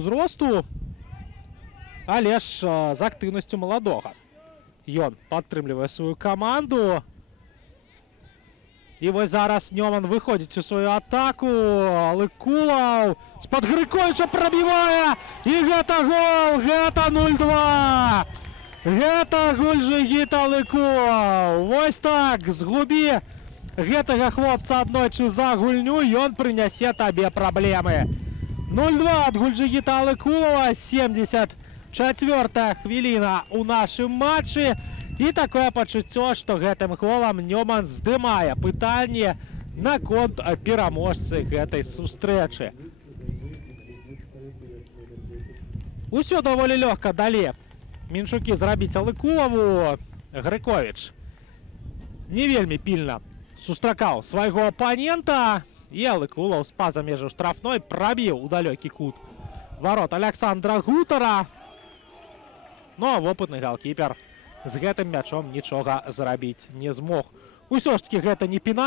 узросту, але ж з актыўнасцю маладога. Ён падтрымлівае сваю каманду. І вось зараз Нёман выходзіць у сваю атаку. Лыкулаў з-пад Грыковіча прабівае. І гэта гол! Гэта 0-2! Гэта Гульжыгіта Лыкулаў. Вось так, згубі гэтага хлопца аднойчы за гульню, ён прынясе табе праблемы. 0-2 ад Гульжыгіта Лыкулава, 74-я хвіліна ў нашым матчы. І такое пачуццё, што гэтым голам Нёман здымае пытанне наконт пераможцы гэтай сустрэчы. Усё даволі лёгка далі Менчукі зрабіць Лыкулаву. Грыковіч не вельмі пільна сустракаў свайго апанента. І Лыкулаў з-па-за межаў штрафной прабіў у далёкі кут варот Александра Гутара. Ну а вопытны галкіпер з гэтым мячом нічога зрабіць не змог. Усё ж такі гэта не пенальці.